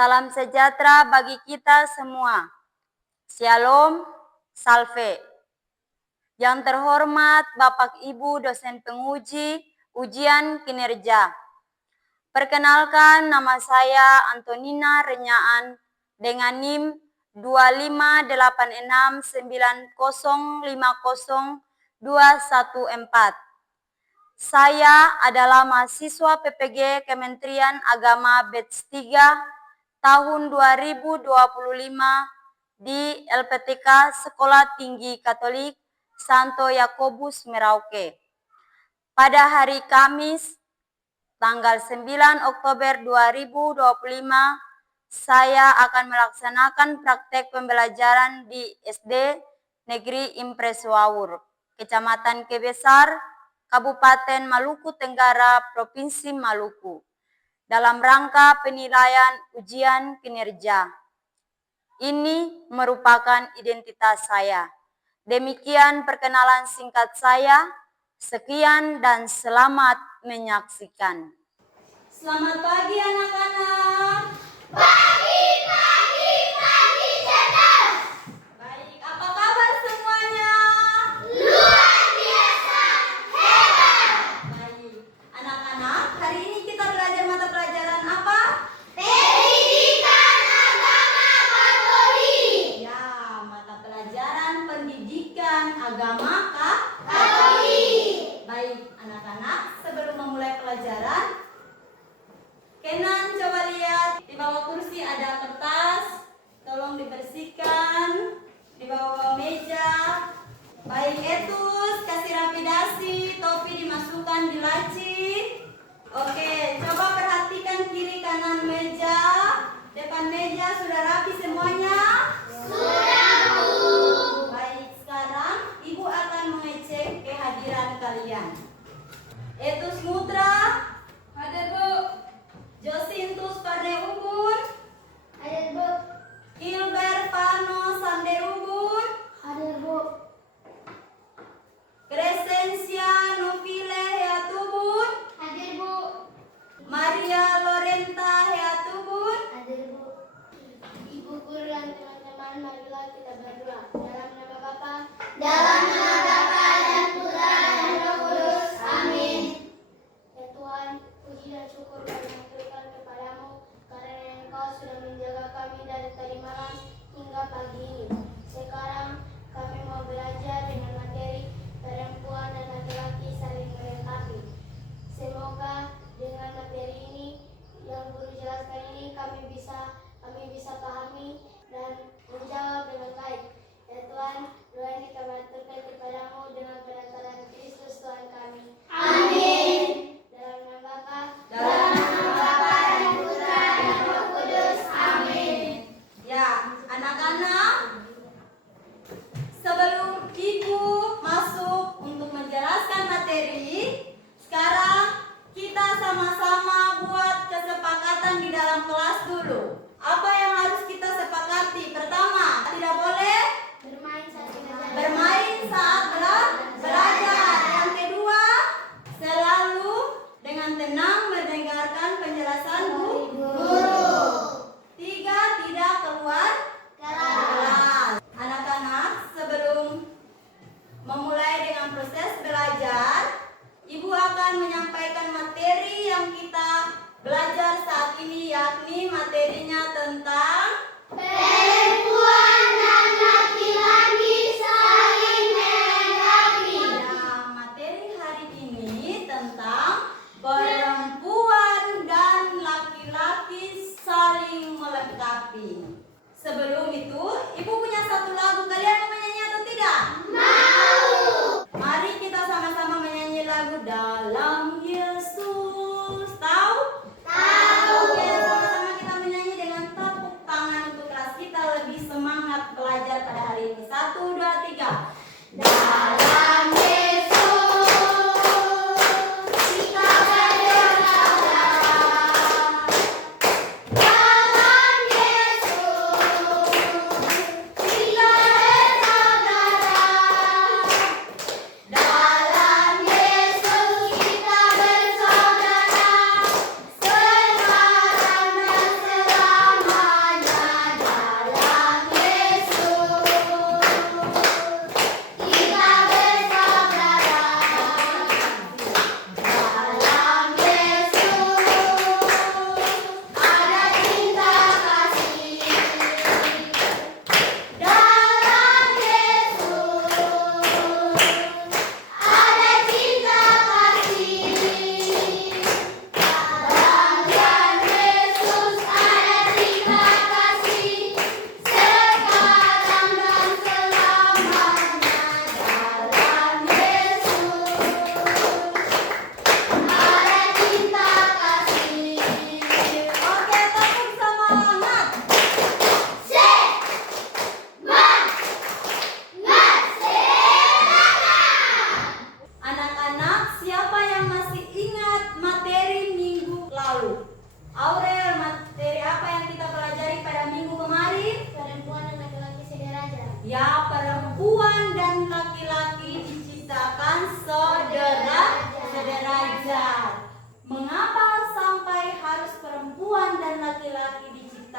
Salam sejahtera bagi kita semua. Shalom, salve. Yang terhormat Bapak Ibu dosen penguji ujian kinerja. Perkenalkan, nama saya Antonina Renyaan dengan NIM 25869050214. Saya adalah mahasiswa PPG Kementerian Agama Batch 3 tahun 2025 di LPTK Sekolah Tinggi Katolik Santo Yakobus Merauke. Pada hari Kamis, tanggal 9 Oktober 2025, saya akan melaksanakan praktek pembelajaran di SD Negeri Impres Wawur, Kecamatan Kebesar, Kabupaten Maluku Tenggara, Provinsi Maluku, dalam rangka penilaian ujian kinerja. Ini merupakan identitas saya. Demikian perkenalan singkat saya. Sekian dan selamat menyaksikan. Selamat pagi anak-anak. Pagi cerdas. Baik, apa kabar semuanya? Luar biasa, hebat. Baik, anak-anak, hari ini kita belajar mata pelajaran apa? Pendidikan agama Katolik. Ya, mata pelajaran pendidikan agama Katolik. Baik, anak-anak, sebelum memulai pelajaran, Kenan coba lihat di bawah kursi ada kertas, tolong dibersihkan, di bawah meja. Baik, Etus, kasih rapidasi, topi dimasukkan di laci. Oke, coba perhatikan kiri kanan meja, depan meja sudah rapi semuanya? Sudah, Bu. Baik, sekarang Ibu akan mengecek kehadiran kalian. Etus Mutra, hadir Bu. Josintus Pardeubun, Hadir, Bu. Gilbert Pano Sanderubun, Hadir, Bu. Crescencia Novile Heatubun, Hadir, Bu. Maria Lorenta Heatubun. Hadir, Bu. Ibu guru dan teman-teman, marilah kita berdoa. Dalam nama Bapa, dan Putra dan Roh Kudus. Amin.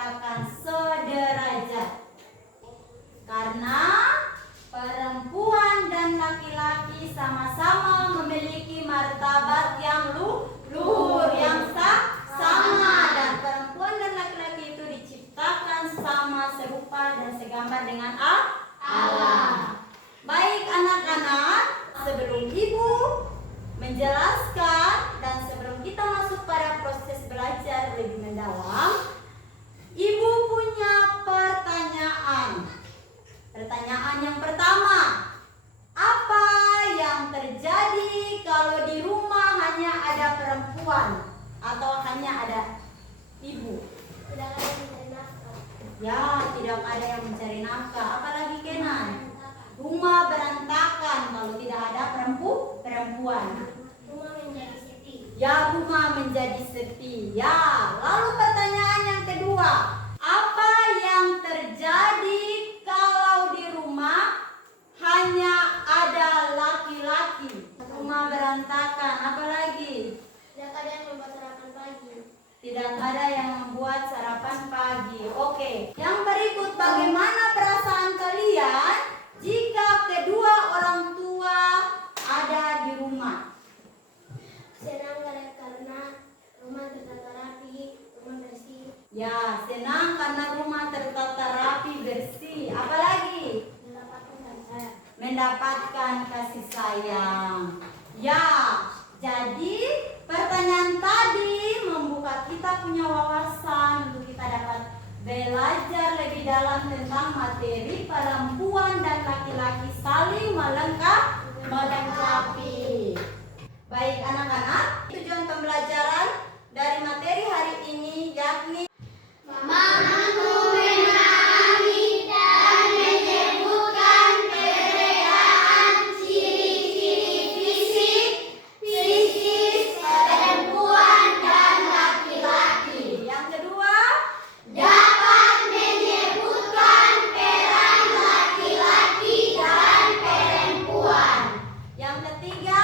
dikatakan sederajat? Karena perempuan dan laki-laki sama-sama memiliki martabat yang luhur, yang sama, dan perempuan dan laki-laki itu diciptakan sama, serupa dan segambar dengan Allah. Baik anak-anak, sebelum ibu menjelaskan dan sebelum kita masuk pada proses belajar lebih mendalam, ibu punya pertanyaan. Pertanyaan yang pertama, apa yang terjadi kalau di rumah hanya ada perempuan atau hanya ada ibu? Tidak ada yang mencari nafkah. Ya, tidak ada yang mencari nafkah. Apalagi Kenan? Rumah berantakan kalau tidak ada perempuan. Rumah menjadi sepi. Ya, rumah menjadi sepi. Ya, lalu pertanyaan yang kedua, apa yang terjadi kalau di rumah hanya ada laki-laki? Rumah berantakan. Apalagi? Tidak ada yang membuat sarapan pagi. Tidak ada yang membuat sarapan pagi. Oke. Yang berikut, bagaimana perasaan kalian jika kedua orang tua ada di rumah? Senang karena rumah tertata rapi, rumah bersih. Ya, senang karena rumah tertata rapi, bersih. Apalagi? Mendapatkan kasih sayang. Mendapatkan kasih sayang. Ya, jadi pertanyaan tadi membuka kita punya wawasan untuk kita dapat belajar lebih dalam tentang materi perempuan dan laki-laki saling melengkapi. Baik anak-anak, tujuan pembelajaran dari materi hari ini yakni Mampu memahami dan menyebutkan perbedaan ciri-ciri fisik, psikis perempuan dan laki-laki. yang kedua, Dapat menyebutkan peran laki-laki dan perempuan. yang ketiga,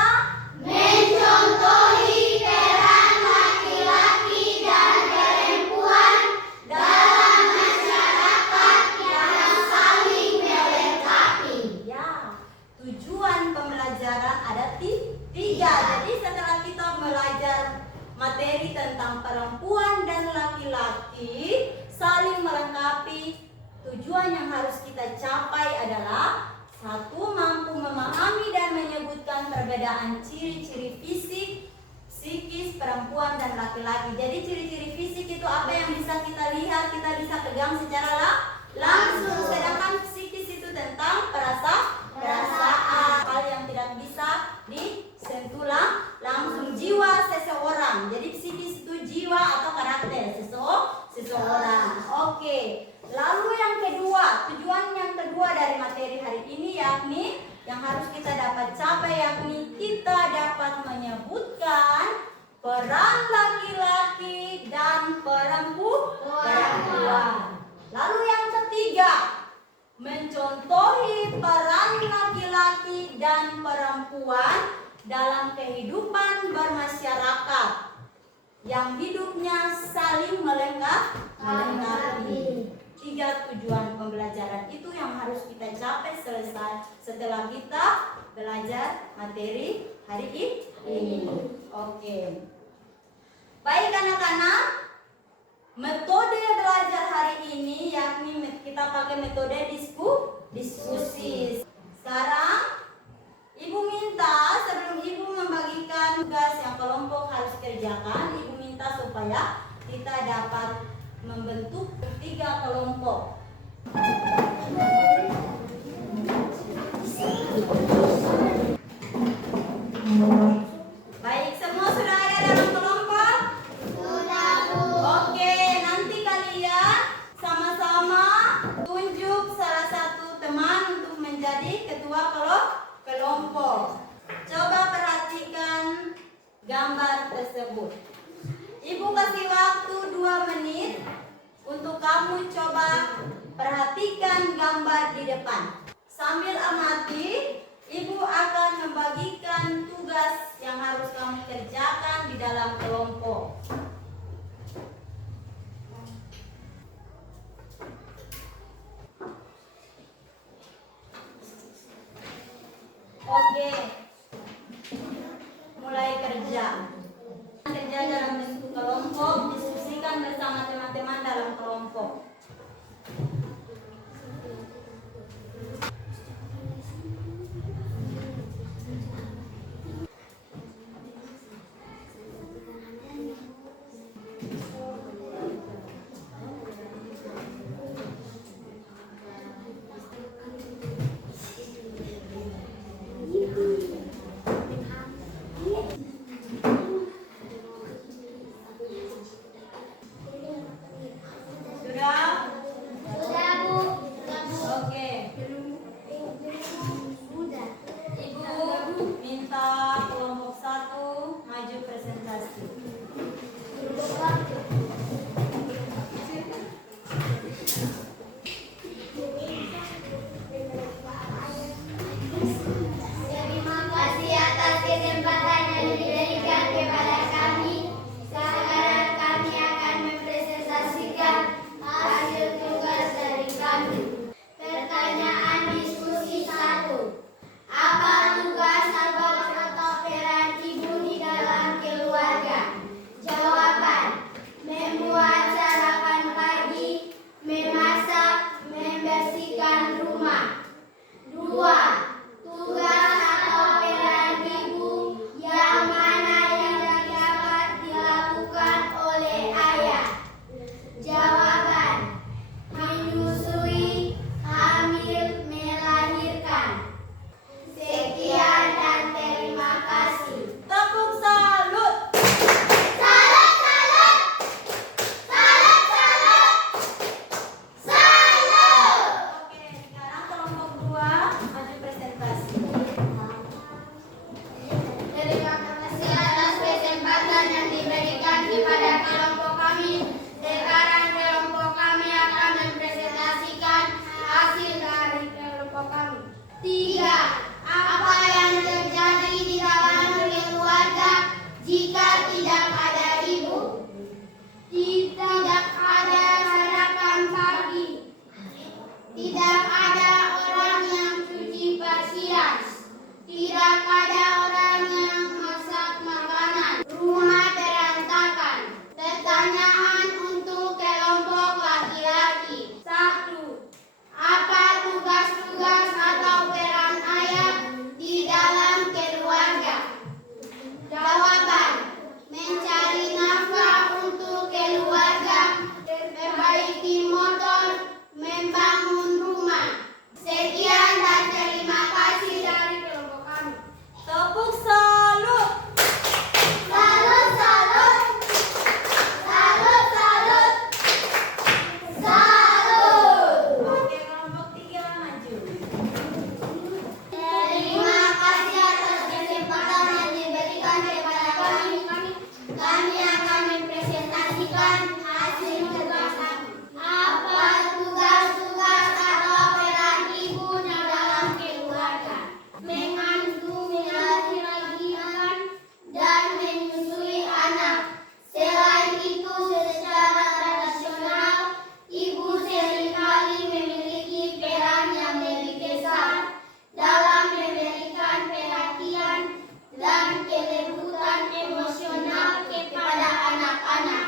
Mencontohi peran laki-laki dan perempuan dalam masyarakat yang saling melengkapi. ya, tujuan pembelajaran ada tiga. Jadi setelah kita belajar materi tentang perempuan dan laki-laki saling melengkapi, tujuan yang harus kita capai adalah satu, mampu memahami dan menyebutkan perbedaan ciri-ciri fisik, psikis perempuan dan laki-laki. Jadi ciri-ciri fisik itu apa yang bisa kita lihat, kita bisa pegang secara langsung. Sedangkan psikis itu tentang perasaan, hal yang tidak bisa disentuh langsung, jiwa seseorang. Jadi psikis itu jiwa atau karakter seseorang. Oke. Lalu yang kedua, tujuan yang kedua dari materi hari ini yakni yang harus kita dapat capai yakni kita dapat menyebutkan peran laki-laki dan perempuan. Lalu yang ketiga, mencontohi peran laki-laki dan perempuan dalam kehidupan bermasyarakat yang hidupnya saling melengkapi. Tiga tujuan pembelajaran itu yang harus kita capai selesai setelah kita belajar materi hari ini. Oke. Baik anak-anak, metode belajar hari ini yakni kita pakai metode diskusi. Sekarang ibu minta sebelum ibu membagikan tugas yang kelompok harus kerjakan, ibu minta supaya kita dapat membentuk 3 kelompok. Baik, semua sudah ada dalam kelompok? Sudah, Bu. Oke, nanti kalian sama-sama tunjuk salah satu teman untuk menjadi ketua kelompok. Coba perhatikan gambar tersebut. Ibu kasih waktu 2 menit untuk kamu coba perhatikan gambar di depan. Sambil amati, ibu akan membagikan tugas yang harus kamu kerjakan di dalam kelompok. Mulai kerja. Kerja dalam bentuk kelompok, diskusikan bersama teman-teman dalam kelompok. Sudah? Sudah, Bu. Oke. Sudah. Ibu minta kelompok 1 maju presentasi. Terima kasih atas kesempatan yang diberikan kepada kami. Sekarang kami akan mempresentasikan hasil tugas dari kami. Pertanyaan diskusi 1. Apa tugas atau peran ibu di dalam keluarga? Jawaban: membuat sarapan pagi, memasak, membersihkan rumah. 2. Tugas atau peran ibu yang mana yang dapat dilakukan oleh ayah? Jawaban: menyusui, hamil, melahirkan. Sekian dan terima kasih. Tepuk salut. Salut, salut. Salut, salut. Salut. Oke, sekarang kelompok 2 maju presentasi. Terima kasih atas kesempatan yang diberikan kepada kelompok kami. Sekarang kelompok kami akan mempresentasikan hasil dari kelompok kami. 3. Apa yang terjadi di dalam keluarga jika tidak ada ibu? Tidak ada sarapan pagi. Tidak ada orang yang cuci pakaian. Tidak ada orang yang masak makanan. Rumah berantakan. Pertanyaan untuk kelompok laki-laki. 1. Apa tugas-tugas atau peran ayah di dalam keluarga? Jawaban: mencari nafkah untuk keluarga, memperbaiki motor, membangun rumah. Sekian dan terima kasih dari kelompok kami. Tepuk salut. Salut, salut. Salut, salut. Salut. Oke, kelompok 3 maju. Terima kasih atas kesempatan yang diberikan kepada kami. Kami akan mempresentasikan hasil tugas kami. Apa tugas-tugas atau peran ibu di dalam keluarga? Mengandung, melahirkan, dan menyusui anak. Selain itu, secara tradisional, ibu seringkali memiliki peran yang lebih besar dalam memberikan perhatian dan kelembutan emosional kepada anak-anak.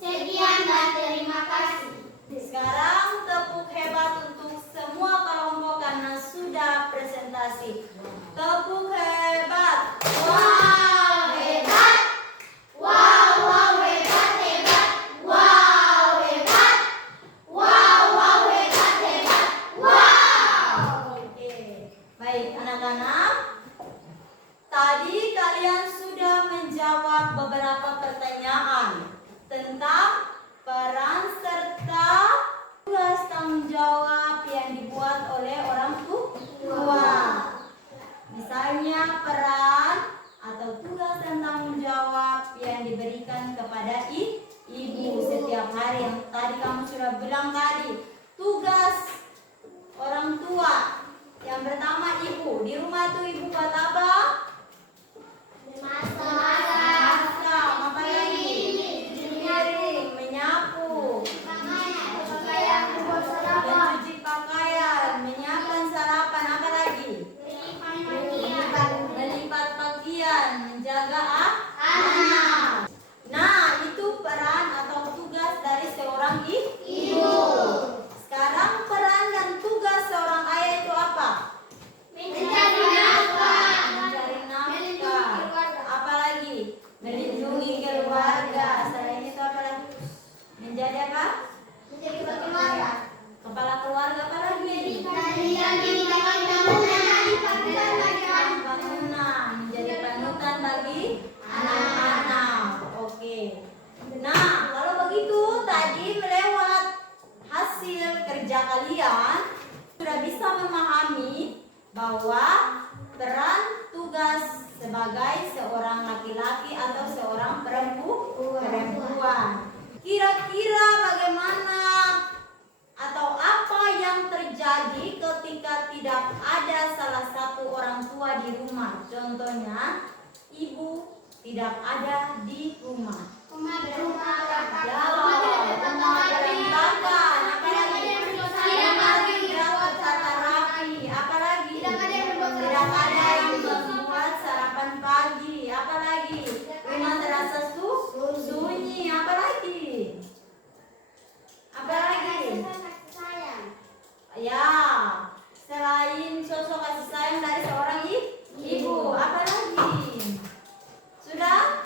Sekian dan terima kasih. Sekarang tepuk hebat untuk semua kelompok karena sudah presentasi. Tepuk hebat. Wow, hebat. Wow, wow, hebat, hebat. Wow, hebat. Wow, wow, hebat, hebat. Wow. Oke. Baik, anak-anak. Tadi kalian sudah menjawab beberapa pertanyaan tentang peran serta tugas tanggung jawab yang dibuat oleh orang tua. Misalnya peran atau tugas dan tanggung jawab yang diberikan kepada ibu setiap hari. Yang tadi kamu sudah bilang tadi, tugas orang tua. Yang pertama ibu, di rumah tuh ibu buat apa? Masak, apa lagi? Mengiring, menyapu, mencuci pakaian, menyiapkan sarapan, apa lagi? Beli bagi anak-anak. Oke. Nah, kalau begitu tadi melewat hasil kerja kalian sudah bisa memahami bahwa peran tugas sebagai seorang laki-laki atau seorang perempuan. Kira-kira bagaimana atau apa yang terjadi ketika tidak ada salah satu orang tua di rumah? Contohnya, ibu tidak ada di rumah. Rumah berantakan. Ya, rumah berantakan. Apalagi tidak tertata rapi. Apalagi tidak ada yang membuat sarapan pagi. Apalagi rumah terasa sunyi. Apalagi ya, selain sosok kasih sayang dari seorang ibu, apalagi sudah.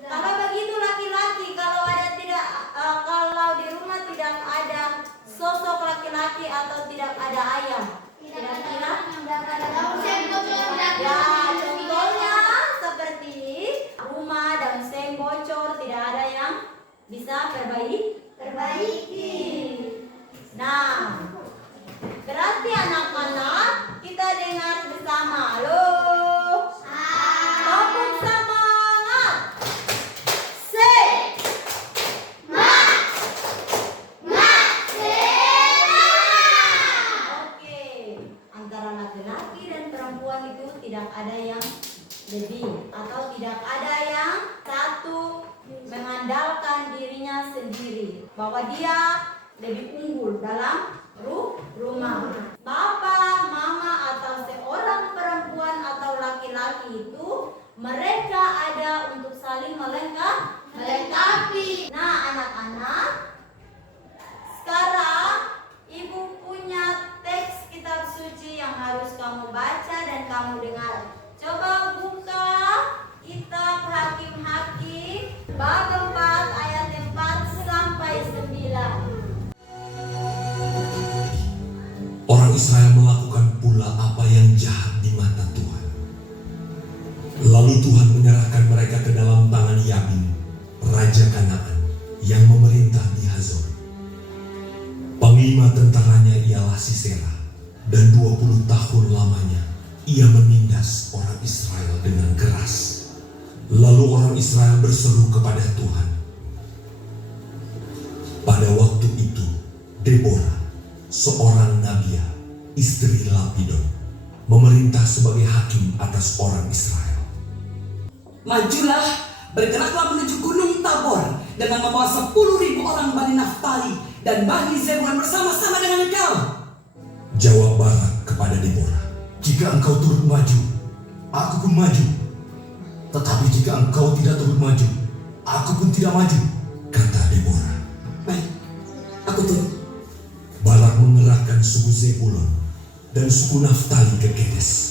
Kalau begitu laki-laki, kalau di rumah tidak ada sosok laki-laki atau tidak ada ayah, kira-kira ya, contohnya seperti rumah daun seng bocor, tidak ada yang bisa perbaiki. Nah, berarti anak-anak kita dengar bersama. Halo. Tepuk semangat. Oke, antara laki-laki dan perempuan itu tidak ada yang lebih atau tidak ada yang satu mengandalkan dirinya sendiri bahwa dia lebih unggul dalam rumah. Bapak, mama atau seorang perempuan atau laki-laki itu mereka ada untuk saling melengkapi. Nah, anak-anak, sekarang ibu punya teks kitab suci yang harus kamu baca dan kamu dengar. Coba buka kitab Hakim-Hakim bab 4 ayat 4 sampai 9. Orang Israel melakukan pula apa yang jahat di mata Tuhan. Lalu Tuhan menyerahkan mereka ke dalam tangan Yabin, raja Kanaan, yang memerintah di Hazor. Panglima tentaranya ialah Sisera, dan 20 tahun lamanya ia menindas orang Israel dengan keras. Lalu orang Israel berseru kepada Tuhan. Pada waktu itu, Deborah, seorang Nabia, istri Lapidon, memerintah sebagai hakim atas orang Israel. Majulah, bergeraklah menuju Gunung Tabor dengan membawa 10.000 orang Bani Naftali dan Bani Zebulun bersama-sama dengan engkau. Jawab Barak kepada Deborah, jika engkau turut maju, aku pun maju. Tetapi jika engkau tidak turut maju, aku pun tidak maju, kata Deborah. Baik, aku turut. Barak mengerahkan suku Zebulon dan suku Naftali ke Kedes.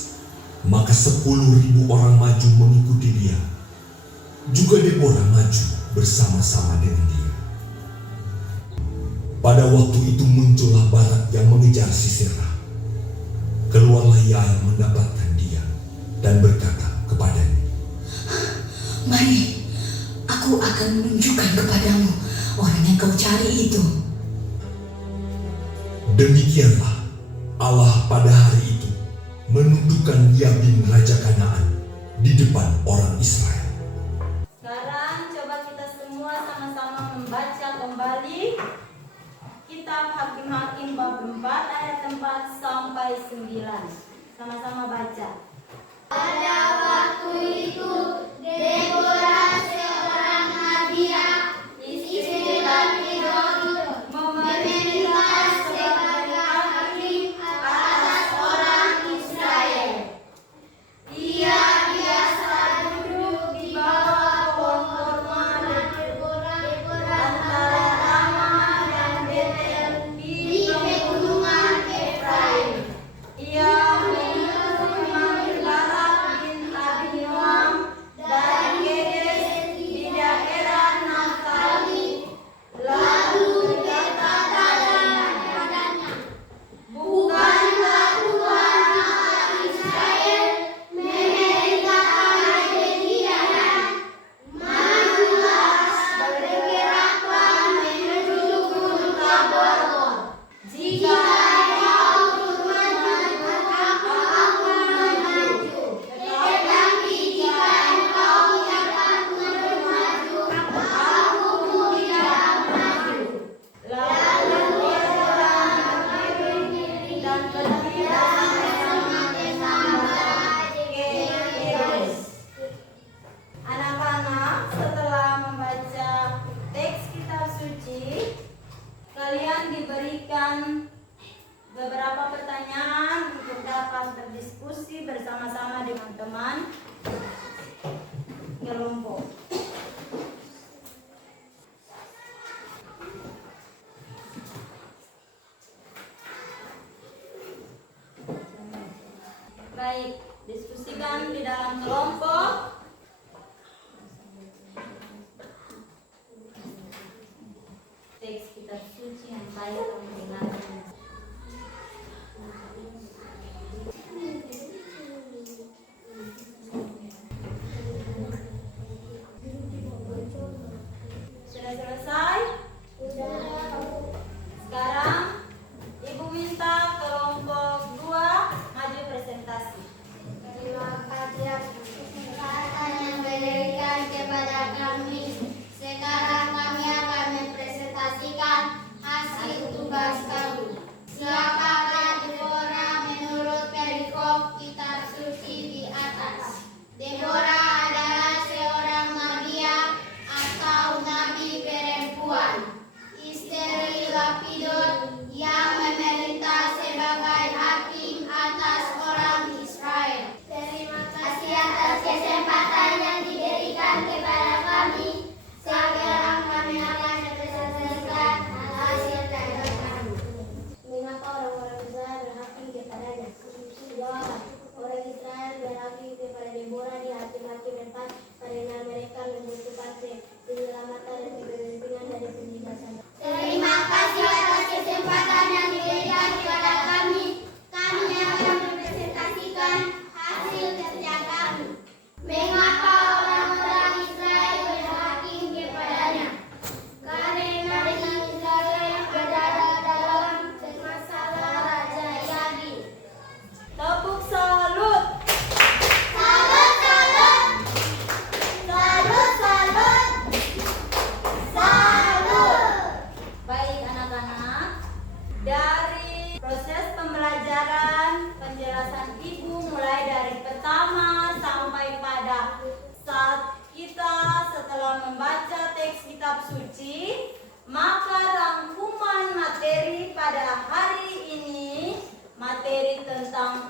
Maka 10.000 orang maju mengikuti dia. Juga Deborah maju bersama-sama dengan dia. Pada waktu itu muncullah Barak yang mengejar Sisera. Keluarlah Yael mendapatkan dia dan berkata kepadanya, "Mari, aku akan menunjukkan kepadamu orang yang kau cari itu." Demikianlah Allah pada hari itu menundukkan Yabin raja Kanaan di depan orang Israel. Sekarang coba kita semua sama-sama membaca kembali kitab Hakim-Hakim bab 4 ayat 4 sampai 9. Sama-sama baca. Pada waktu itu Deborah seorang Nabia, istri Lapidon, memerintah sebagai hakim atas orang Israel. Ia biasa duduk di bawah pohon kurma antara Ramah dan Betel di pegunungan Efraim. Ia menyuruh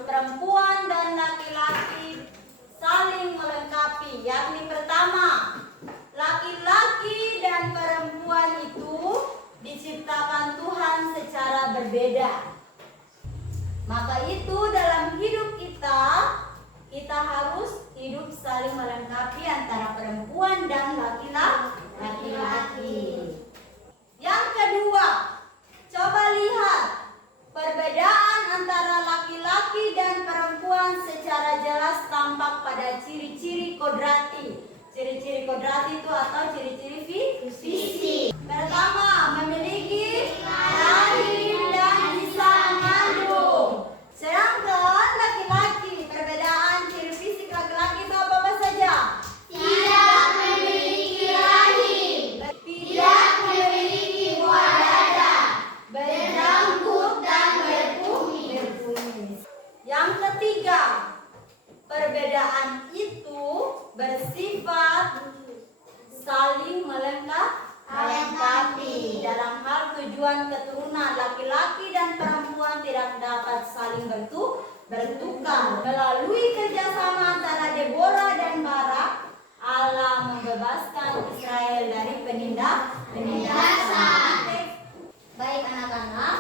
perempuan dan laki-laki saling melengkapi, yakni pertama, laki-laki dan perempuan itu diciptakan Tuhan secara berbeda. Maka itu dalam hidup kita harus hidup saling melengkapi antara perempuan dan laki-laki. Yang kedua, coba lihat perbedaan antara laki-laki dan perempuan secara jelas tampak pada ciri-ciri kodrati. Ciri-ciri kodrati itu atau ciri-ciri fisik. Pertama, memiliki rahim dan bisa mengandung. Sedangkan laki-laki, perbedaan ciri fisik laki-laki itu apa saja? Tidak memiliki rahim, Tidak memiliki buah dada, berjanggut dan berkumis. Yang ketiga, perbedaan itu bersifat saling melengkapi. Dalam hal tujuan keturunan, laki-laki dan perempuan tidak dapat saling bertukar. Melalui kerjasama antara Deborah dan Barak, Allah membebaskan Israel dari penindasan. Baik anak-anak,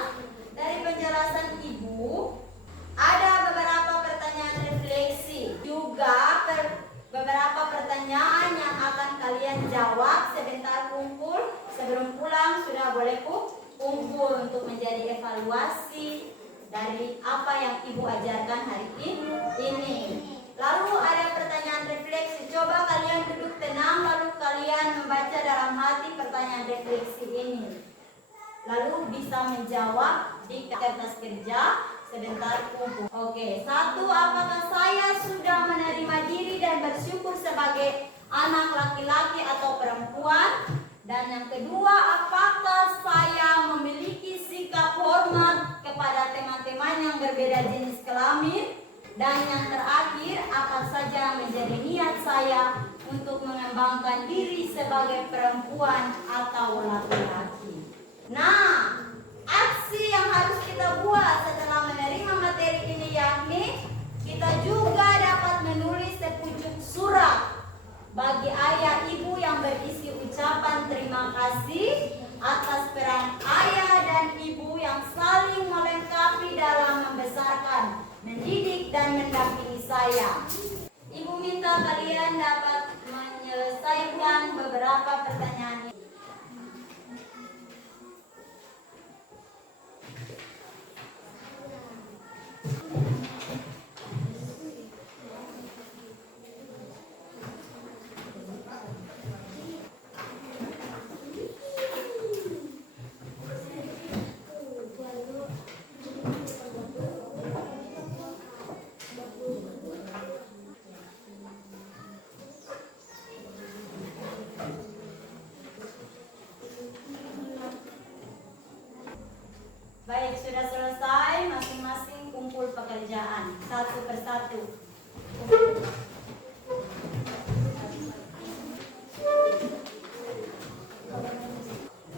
dari penjelasan ibu ada beberapa pertanyaan refleksi, juga beberapa pertanyaan yang akan kalian jawab sebentar kumpul. Sebelum pulang sudah boleh kumpul untuk menjadi evaluasi dari apa yang ibu ajarkan hari ini. Lalu ada pertanyaan refleksi. Coba kalian duduk tenang, lalu kalian membaca dalam hati pertanyaan refleksi ini. Lalu bisa menjawab di kertas kerja sebentar kumpul. Oke, 1. Apakah saya sudah menerima diri dan bersyukur sebagai anak laki-laki atau perempuan? Dan yang kedua, apakah saya memiliki sikap hormat kepada teman-teman yang berbeda jenis kelamin? Dan yang terakhir, apa saja menjadi niat saya untuk mengembangkan diri sebagai perempuan atau laki-laki? Nah, aksi yang harus kita buat setelah menerima materi ini yakni kita juga dapat menulis sepucuk surat bagi ayah ibu yang berisi ucapan terima kasih atas peran ayah dan ibu yang saling melengkapi dalam membesarkan, mendidik dan mendampingi saya. Ibu minta kalian dapat menyelesaikan beberapa pertanyaan ini. Baik, sudah selesai, masing-masing kumpul pekerjaan satu persatu.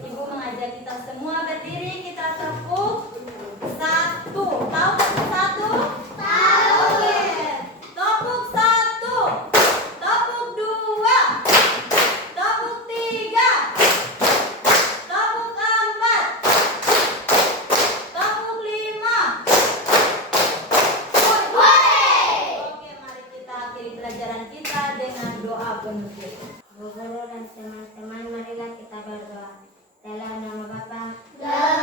Ibu mengajak kita semua berdiri, kita tepuk 1. Tahu tepuk 1? Tahu. Oke. Tepuk 1. Tepuk 2. Tepuk 3. Tepuk 4. Tepuk 5. Oke, mari kita akhiri pelajaran kita dengan doa penutup. Bu guru dan teman-teman, marilah kita berdoa. Dalam nama Bapa, Dalam